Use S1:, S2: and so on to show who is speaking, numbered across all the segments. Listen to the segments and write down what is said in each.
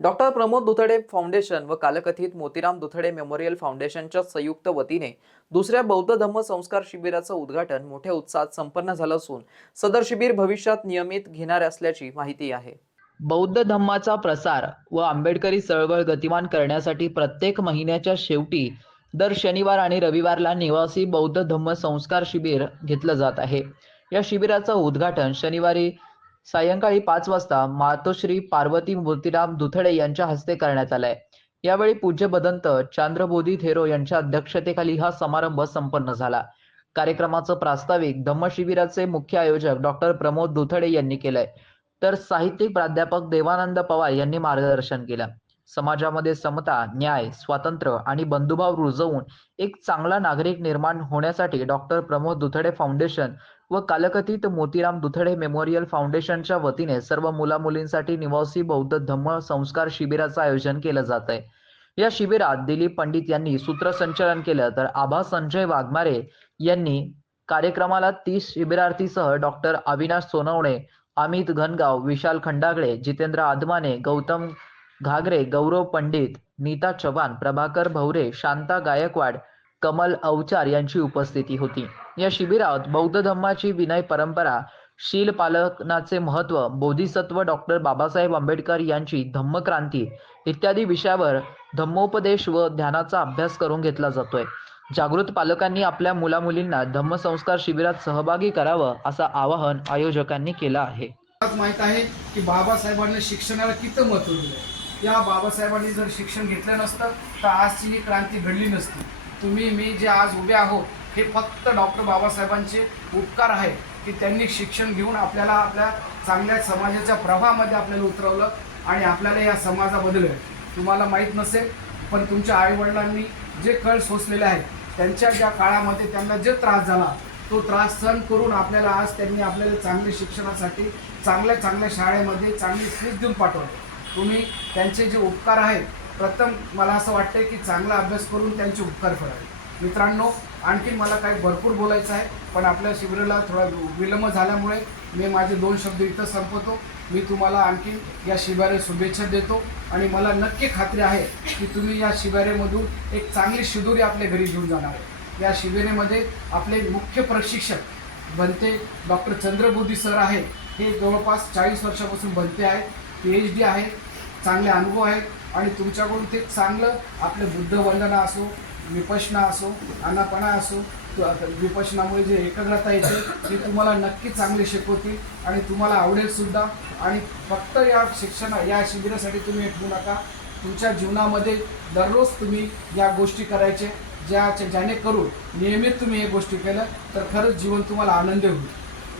S1: Doctor Pramod दुथडे foundation व कालकथित Motiram दुथडे memorial फाउंडेशनच्या संयुक्त वतीने दुसऱ्या बौद्ध धम्म संस्कार शिबिराचं उद्घाटन मोठ्या उत्साहात संपन्न झालं असून सदर शिबिर भविष्यात नियमित घेणार असल्याची माहिती आहे. बौद्ध धम्माचा प्रसार व आंबेडकरी चळवळ गतिमान करण्यासाठी प्रत्येक महिन्याच्या शेवटी दर शनिवार आणि रविवारला निवासी बौद्ध धम्म संस्कार शिबिर घेतलं जात आहे. या शिबिराचं उद्घाटन शनिवारी सायंकाळी पाच वाजता मातोश्री पार्वती मूर्तिराम दुथडे यांच्या हस्ते करण्यात आलाय. यावेळी पूज्य बदंत चांद्रबोधी थेरो यांच्या अध्यक्षतेखाली हा समारंभ संपन्न झाला. कार्यक्रमाचं प्रास्ताविक धम्मशिबिराचे मुख्य आयोजक डॉक्टर प्रमोद दुथडे यांनी केलंय. तर साहित्यिक प्राध्यापक देवानंद पवार यांनी मार्गदर्शन केलं. समाजामध्ये समता न्याय स्वातंत्र्य आणि बंधुभाव रुजवून एक चांगला नागरिक निर्माण होण्यासाठी डॉक्टर प्रमोद दुथडे फाउंडेशन व कालकथित मोतीराम दुथडे मेमोरियल फाउंडेशनच्या वतीने सर्व मुलामुलींसाठी निवासी बौद्ध धम्म संस्कार शिबिराचं आयोजन केलं जात आहे या शिबिरात दिलीप पंडित यांनी सूत्रसंचलन केलं तर आभा संजय वाघमारे यांनी कार्यक्रमाला तीस शिबिरार्थीसह डॉक्टर अविनाश सोनवणे अमित घनगाव विशाल खंडागळे जितेंद्र आदमाने गौतम घागरे गौरव पंडित नीता चव्हाण प्रभाकर भवरे शांता गायकवाड कमल अवचार यांची उपस्थिती होती. या शिबिरात बौद्ध धम्माची विनय परंपरा शील पालनाचे महत्त्व बोधिसत्व डॉक्टर बाबासाहेब आंबेडकर यांची धम्मक्रांती इत्यादी विषयावर धम्मोपदेश व ध्यानाचा अभ्यास करून घेतला जातोय. जागृत पालकांनी आपल्या मुलामुलींना धम्मसंस्कार शिबिरात सहभागी करावं असं आवाहन आयोजकांनी केलं आहे.
S2: आज माहीत आहे की बाबासाहेबांनी शिक्षणाला किती महत्त्व दिलं या बाबासाहेबांनी जर शिक्षण घेतलं नसतं तर आजची ही क्रांती घडली नसती. तुम्ही मी जे आज उभे आहोत हे फक्त डॉक्टर बाबासाहेबांचे उपकार आहे की त्यांनी शिक्षण घेऊन आपल्याला आपल्या चांगल्या समाजाच्या प्रवाहामध्ये आपल्याला उतरवलं आणि आपल्याला या समाजाबद्दल तुम्हाला माहीत नसेल पण तुमच्या आईवडिलांनी जे कळ सोसलेले आहेत त्यांच्या ज्या काळामध्ये त्यांना जे त्रास झाला तो त्रास सहन करून आपल्याला आज त्यांनी आपल्याला चांगल्या शिक्षणासाठी चांगल्या चांगल्या शाळेमध्ये चांगली फीस देऊन पाठवली. तुम्ही त्यांचे जे उपकार आहेत प्रथम मला असं वाटतं की चांगला अभ्यास करून त्यांचे उपकार करावे. मित्रांनो आणखीन मला काही भरपूर बोलायचं आहे पण आपल्या शिबिराला थोडा विलंब झाल्यामुळे मी माझे दोन शब्द इथं संपवतो. मी तुम्हाला आणखीन या शिबिराला शुभेच्छा देतो आणि मला नक्की खात्री आहे की तुम्ही या शिबिरेमधून एक चांगली शिदोरी आपल्या घरी घेऊन जाणार आहे. या शिबिरेमध्ये आपले मुख्य प्रशिक्षक बनते डॉक्टर चंद्रबोधी सर आहे. हे जवळपास चाळीस वर्षापासून बनते आहेत पी एच डी आहे. चांगले अनुभव आहेत आणि तुमच्याकडून ते चांगलं आपलं बुद्ध वंदना असो विपशना असो अनापणा असो विपशनामुळे जे एकाग्रता येते ते तुम्हाला नक्की चांगले शिकवतील आणि तुम्हाला आवडेल सुद्धा. आणि फक्त या शिक्षण या शिबिरासाठी तुम्ही हे ठेवू नका. तुमच्या जीवनामध्ये दररोज तुम्ही या गोष्टी करायचे ज्या ज्याने करून नियमित तुम्ही हे गोष्टी केल्या तर खरंच जीवन तुम्हाला आनंद होईल.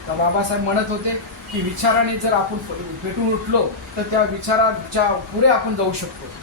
S2: तर बाबासाहेब म्हणत होते की विचाराने जर आपण पेटून उठलो तर त्या विचाराच्या पुढे आपण जाऊ शकतो.